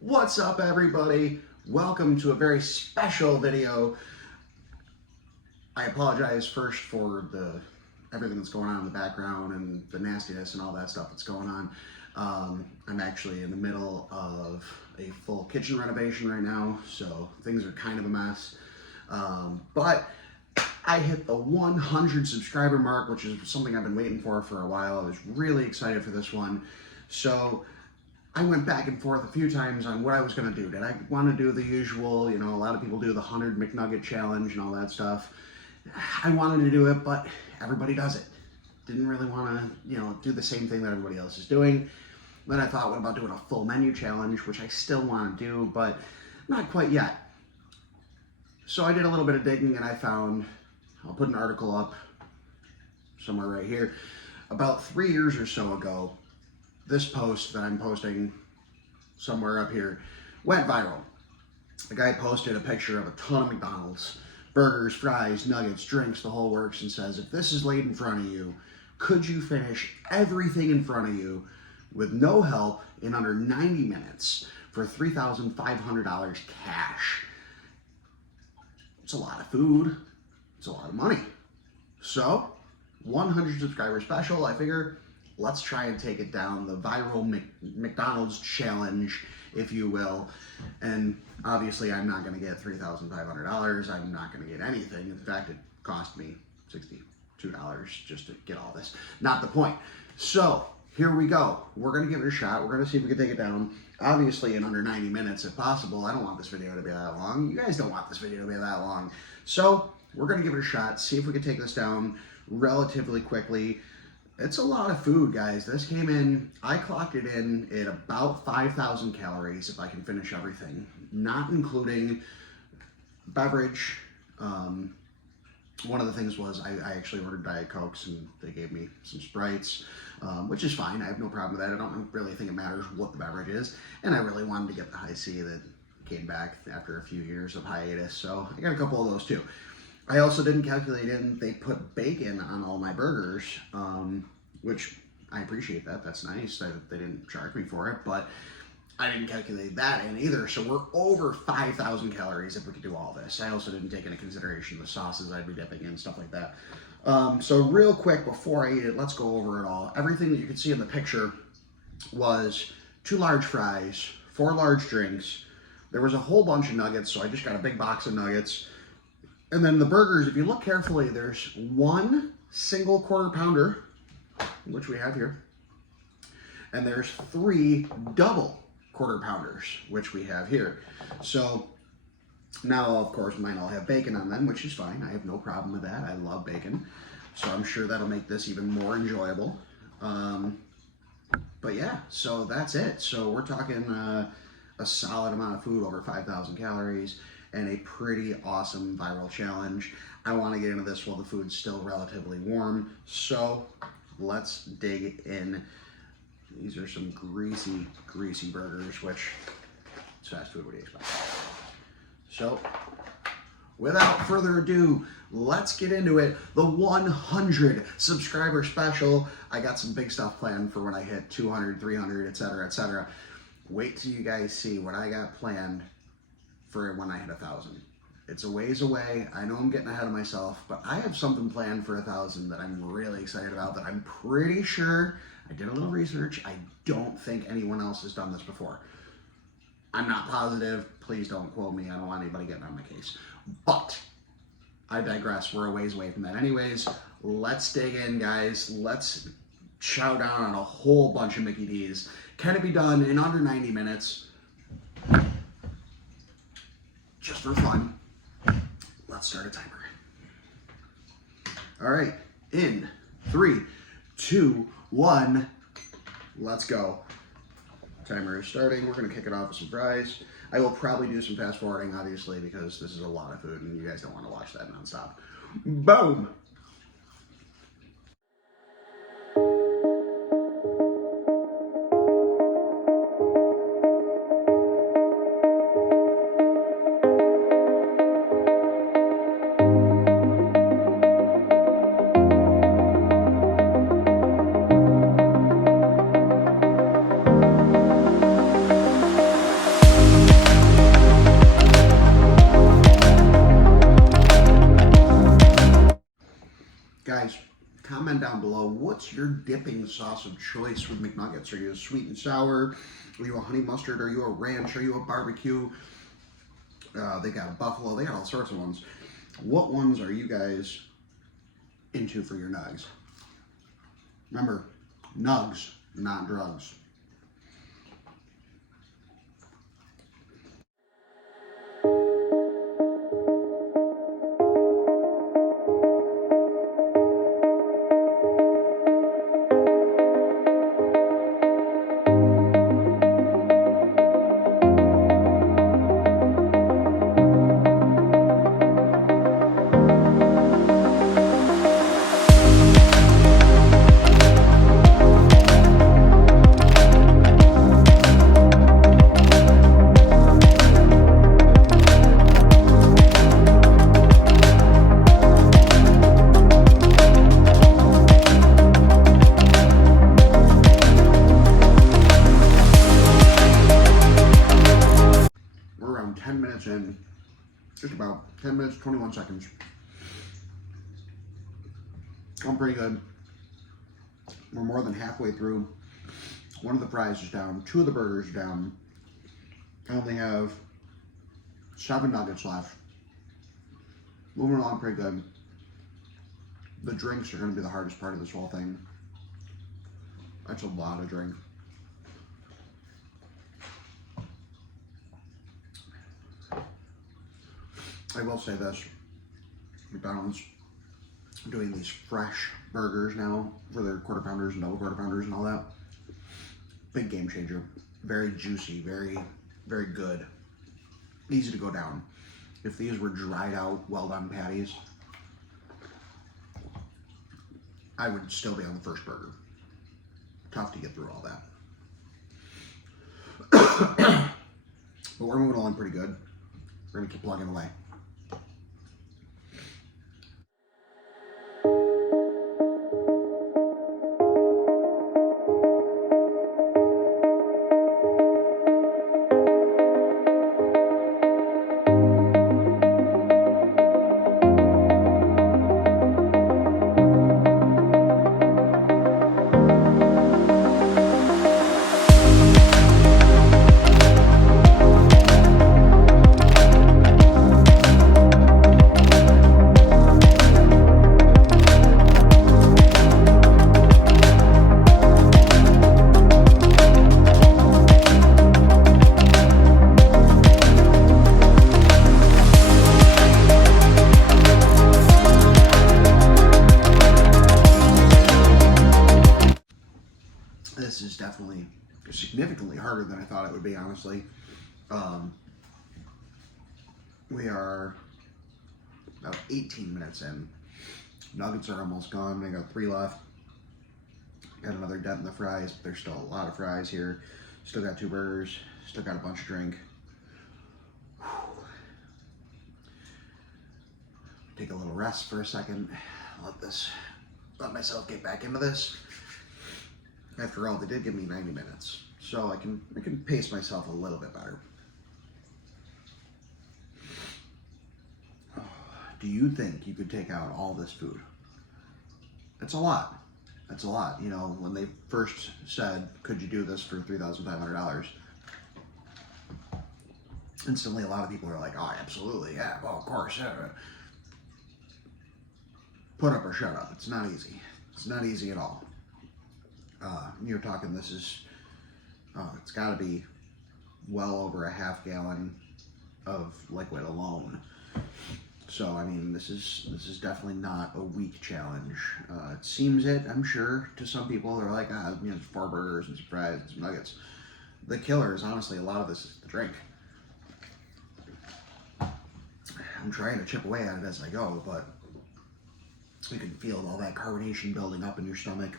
What's up, everybody? Welcome to a very special video. I apologize first for everything that's going on in the background and the nastiness and all that stuff that's going on. I'm actually in the middle of a full kitchen renovation right now, so things are kind of a mess. But I hit the 100 subscriber mark, which is something I've been waiting for a while. I was really excited for this one. So I went back and forth a few times on what I was going to do. Did I want to do the usual, a lot of people do the 100 McNugget challenge and all that stuff. I wanted to do it, but everybody does it. Didn't really want to, do the same thing that everybody else is doing. Then I thought, what about doing a full menu challenge, which I still want to do, but not quite yet. So I did a little bit of digging and I found, I'll put an article up somewhere right here. About 3 years or so ago, this post that I'm posting somewhere up here went viral. The guy posted a picture of a ton of McDonald's, burgers, fries, nuggets, drinks, the whole works, and says, if this is laid in front of you, could you finish everything in front of you with no help in under 90 minutes for $3,500 cash? It's a lot of food. It's a lot of money. So, 100 subscriber special, I figure, let's try and take it down, the viral McDonald's challenge, if you will. And obviously I'm not gonna get $3,500. I'm not gonna get anything. In fact, it cost me $62 just to get all this. Not the point. So here we go. We're gonna give it a shot. We're gonna see if we can take it down. Obviously in under 90 minutes if possible. I don't want this video to be that long. You guys don't want this video to be that long. So we're gonna give it a shot, see if we can take this down relatively quickly. It's a lot of food, guys. This came in, I clocked it in at about 5,000 calories if I can finish everything, not including beverage. One of the things was I actually ordered Diet Cokes and they gave me some Sprites, which is fine. I have no problem with that. I don't really think it matters what the beverage is. And I really wanted to get the High C that came back after a few years of hiatus, so I got a couple of those too. I also didn't calculate in, they put bacon on all my burgers, which I appreciate that. That's nice. They didn't charge me for it, but I didn't calculate that in either. So we're over 5,000 calories if we could do all this. I also didn't take into consideration the sauces I'd be dipping in, stuff like that. So real quick, before I eat it, let's go over it all. Everything that you can see in the picture was 2 large fries, 4 large drinks. There was a whole bunch of nuggets, so I just got a big box of nuggets. And then the burgers, if you look carefully, there's 1 single quarter pounder, which we have here, and there's 3 double quarter pounders, which we have here. So now, of course, mine all have bacon on them, which is fine. I have no problem with that. I love bacon, so I'm sure that'll make this even more enjoyable. But yeah, so that's it. So we're talking a solid amount of food, over 5,000 calories, and a pretty awesome viral challenge. I want to get into this while the food's still relatively warm, so let's dig in. These are some greasy, greasy burgers, which it's fast food, what do you expect? So, without further ado, let's get into it. The 100 subscriber special. I got some big stuff planned for when I hit 200, 300, etc., etc. Wait till you guys see what I got planned for when I hit 1,000. It's a ways away. I know I'm getting ahead of myself, but I have something planned for 1,000 that I'm really excited about, that I'm pretty sure, I did a little research, I don't think anyone else has done this before. I'm not positive. Please don't quote me. I don't want anybody getting on my case. But I digress. We're a ways away from that anyways. Let's dig in, guys. Let's chow down on a whole bunch of Mickey D's. Can it be done in under 90 minutes? Just for fun. Let's start a timer. All right, in 3, 2, 1, let's go. Timer is starting. We're gonna kick it off with some fries. I will probably do some fast forwarding, obviously, because this is a lot of food and you guys don't want to watch that nonstop. Boom. what's your dipping sauce of choice with McNuggets? Are you a sweet and sour? Are you a honey mustard? Are you a ranch? Are you a barbecue? They got a buffalo. They got all sorts of ones. What ones are you guys into for your nugs? Remember, nugs, not drugs. We're around 10 minutes in, just about 10 minutes, 21 seconds. Going pretty good. We're more than halfway through. One of the fries is down, 2 of the burgers are down. I only have 7 nuggets left. Moving along pretty good. The drinks are going to be the hardest part of this whole thing. That's a lot of drink. I will say this, McDonald's doing these fresh burgers now for their quarter pounders and double quarter pounders and all that. Big game changer. Very juicy, very, very good. Easy to go down. If these were dried out, well done patties, I would still be on the first burger. Tough to get through all that. But we're moving along pretty good. We're gonna keep plugging away. This is definitely significantly harder than I thought it would be, honestly. We are about 18 minutes in. Nuggets are almost gone. I got 3 left. Got another dent in the fries, but there's still a lot of fries here. Still got 2 burgers. Still got a bunch of drink. Take a little rest for a second. Let myself get back into this. After all, they did give me 90 minutes, so I can pace myself a little bit better. Do you think you could take out all this food? It's a lot. It's a lot. You know, when they first said, could you do this for $3,500? Instantly, a lot of people are like, oh, absolutely, yeah, well, of course. Yeah. Put up or shut up. It's not easy. It's not easy at all. You're talking, this is, it's got to be well over a half gallon of liquid alone. So, I mean, this is definitely not a weak challenge. It seems it, I'm sure, to some people. They're like, you know, 4 burgers and some fries and some nuggets. The killer is, honestly, a lot of this is the drink. I'm trying to chip away at it as I go, but you can feel all that carbonation building up in your stomach.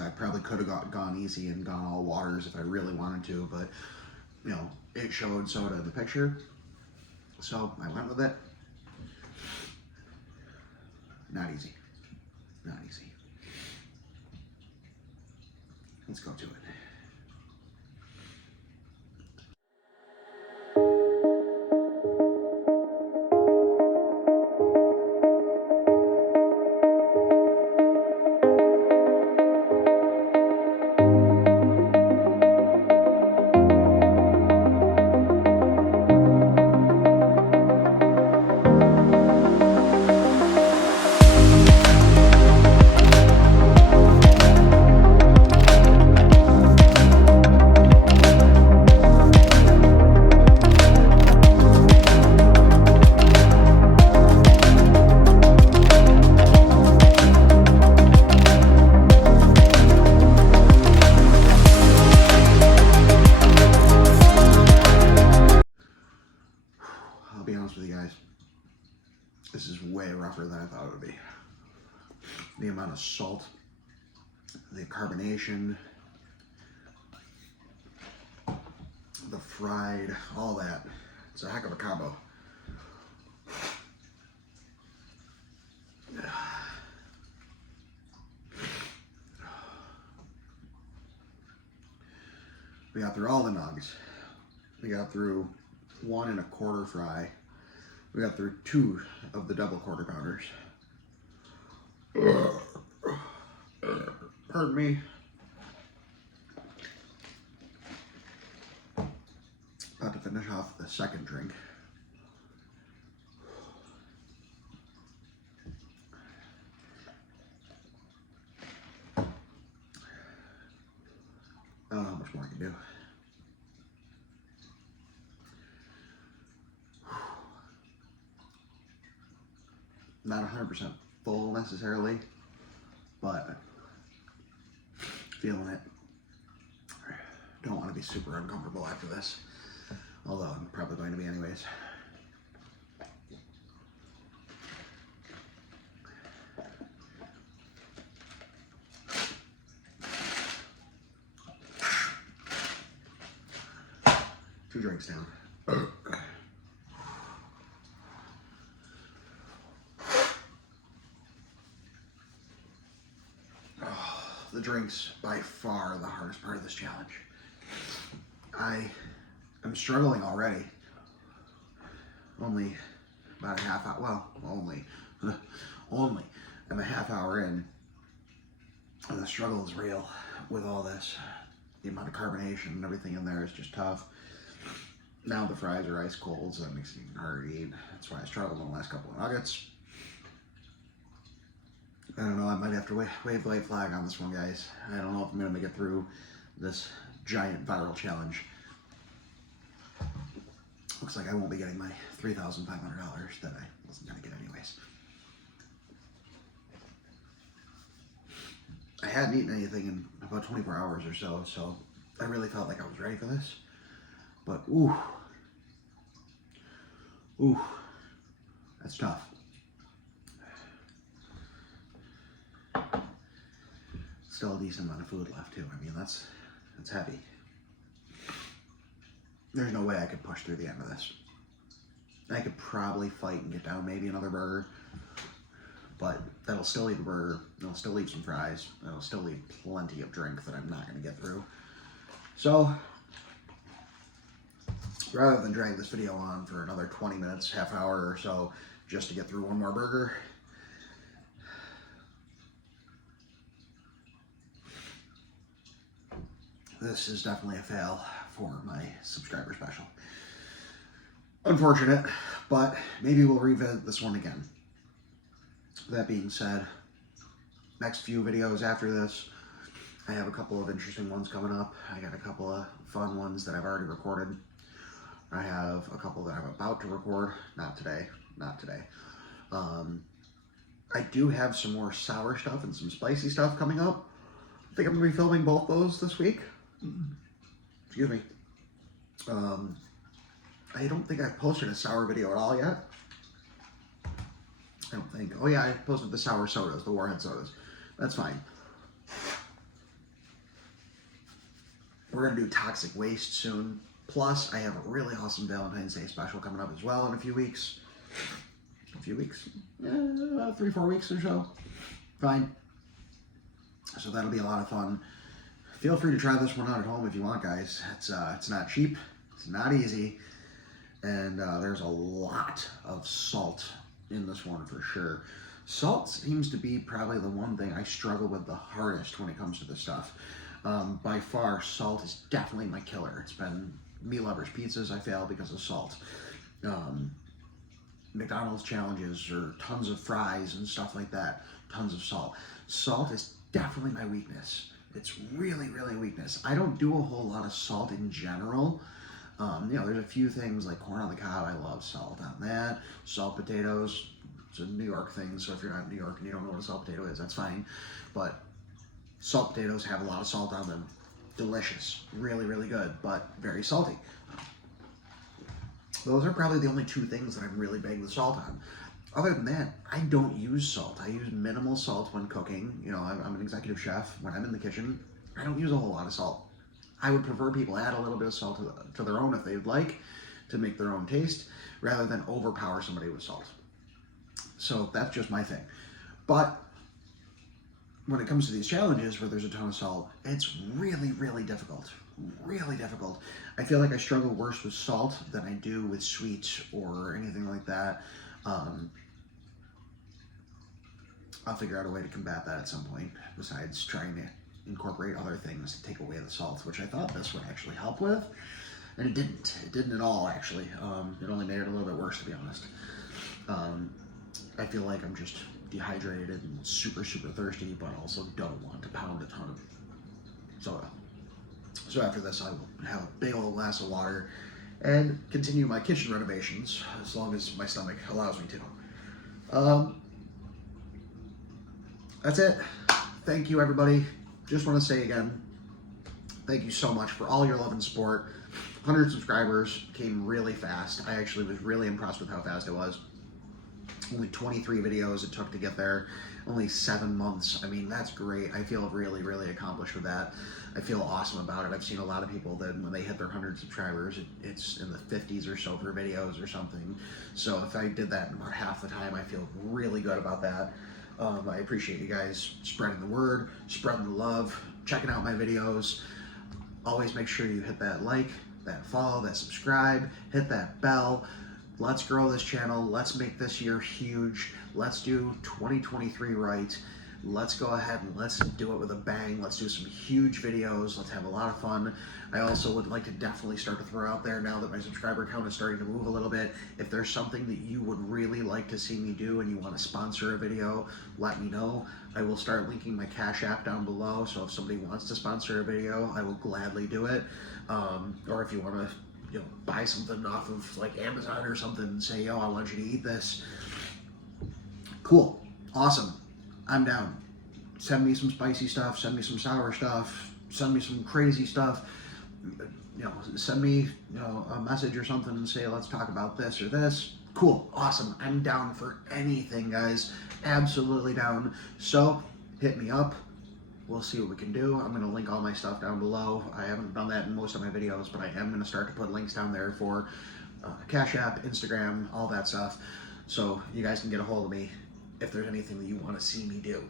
I probably could have gone easy and gone all waters if I really wanted to, but, you know, it showed soda in the picture, so I went with it. Not easy. Not easy. Let's go to it. with you guys, this is way rougher than I thought it would be. The amount of salt, the carbonation, the fried, all that. It's a heck of a combo. We got through all the nugs. We got through 1 1/4 fry. We got through 2 of the double quarter pounders. Pardon me. About to finish off the second drink. I don't know how much more I can do. Not 100% full necessarily, but feeling it. Don't want to be super uncomfortable after this, although I'm probably going to be anyways. Two drinks down. The drinks, by far the hardest part of this challenge. I'm struggling already. Only about a half hour, well, only I'm a half hour in, and the struggle is real with all this. The amount of carbonation and everything in there is just tough. Now the fries are ice cold, so that makes it even harder to eat. That's why I struggled on the last couple of nuggets. I don't know, I might have to wave the white flag on this one, guys. I don't know if I'm going to make it through this giant viral challenge. Looks like I won't be getting my $3,500 that I wasn't going to get anyways. I hadn't eaten anything in about 24 hours or so, so I really felt like I was ready for this. But, ooh, that's tough. Still a decent amount of food left too. I mean, that's heavy. There's no way I could push through the end of this. I could probably fight and get down maybe another burger, but that'll still leave a burger, it'll still leave some fries, it'll still leave plenty of drink that I'm not going to get through. So, rather than drag this video on for another 20 minutes, half hour or so, just to get through one more burger, this is definitely a fail for my subscriber special. Unfortunate, but maybe we'll revisit this one again. That being said, next few videos after this, I have a couple of interesting ones coming up. I got a couple of fun ones that I've already recorded. I have a couple that I'm about to record. Not today. I do have some more sour stuff and some spicy stuff coming up. I think I'm going to be filming both those this week. Excuse me. I don't think I've posted a sour video at all yet. I don't think. Oh yeah, I posted the sour sodas, the Warhead sodas. That's fine. We're going to do toxic waste soon. Plus, I have a really awesome Valentine's Day special coming up as well in a few weeks. A few weeks? 3-4 weeks or so. Fine. So that'll be a lot of fun. Feel free to try this one out at home if you want, guys. It's not cheap. It's not easy. And there's a lot of salt in this one for sure. Salt seems to be probably the one thing I struggle with the hardest when it comes to this stuff. By far, salt is definitely my killer. It's been meat lovers pizzas I fail because of salt. McDonald's challenges or tons of fries and stuff like that. Tons of salt. Salt is definitely my weakness. It's really, really weakness. I don't do a whole lot of salt in general. You know, there's a few things like corn on the cob. I love salt on that. Salt potatoes. It's a New York thing, so if you're not in New York and you don't know what a salt potato is, that's fine. But salt potatoes have a lot of salt on them. Delicious. Really, really good, but very salty. Those are probably the only two things that I'm really big with salt on. Other than that, I don't use salt. I use minimal salt when cooking. You know, I'm an executive chef. When I'm in the kitchen, I don't use a whole lot of salt. I would prefer people add a little bit of salt to their own if they'd like, to make their own taste, rather than overpower somebody with salt. So that's just my thing. But when it comes to these challenges where there's a ton of salt, it's really, really difficult. Really difficult. I feel like I struggle worse with salt than I do with sweets or anything like that. I'll figure out a way to combat that at some point, besides trying to incorporate other things to take away the salt, which I thought this would actually help with, and it didn't. It didn't at all, actually. It only made it a little bit worse, to be honest. I feel like I'm just dehydrated and super, super thirsty, but also don't want to pound a ton of soda. So after this, I will have a big old glass of water and continue my kitchen renovations as long as my stomach allows me to. That's it. Thank you, everybody. Just want to say again, thank you so much for all your love and support. 100 subscribers came really fast. I actually was really impressed with how fast it was. Only 23 videos it took to get there. Only 7 months. I mean, that's great. I feel really, really accomplished with that. I feel awesome about it. I've seen a lot of people that when they hit their 100 subscribers, it's in the 50s or so for videos or something. So if I did that in about half the time, I feel really good about that. I appreciate you guys spreading the word, spreading the love, checking out my videos. Always make sure you hit that like, that follow, that subscribe, hit that bell. Let's grow this channel. Let's make this year huge. Let's do 2023 right. Let's go ahead and let's do it with a bang. Let's do some huge videos. Let's have a lot of fun. I also would like to definitely start to throw out there, now that my subscriber count is starting to move a little bit, if there's something that you would really like to see me do and you want to sponsor a video, let me know. I will start linking my Cash App down below, so if somebody wants to sponsor a video, I will gladly do it. Or if you want to buy something off of like Amazon or something and say, yo, I want you to eat this. Cool. Awesome. I'm down. Send me some spicy stuff, send me some sour stuff, send me some crazy stuff. Send me a message or something and say, let's talk about this or this. Cool. Awesome. I'm down for anything, guys. Absolutely down. So hit me up. We'll see what we can do. I'm going to link all my stuff down below. I haven't done that in most of my videos, but I am going to start to put links down there for Cash App, Instagram, all that stuff. So you guys can get a hold of me if there's anything that you want to see me do.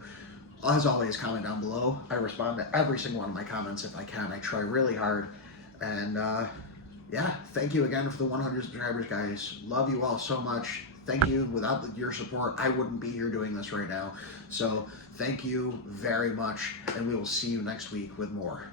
As always, comment down below. I respond to every single one of my comments if I can. I try really hard. And yeah, thank you again for the 100 subscribers, guys. Love you all so much. Thank you. Without your support, I wouldn't be here doing this right now. So thank you very much, and we will see you next week with more.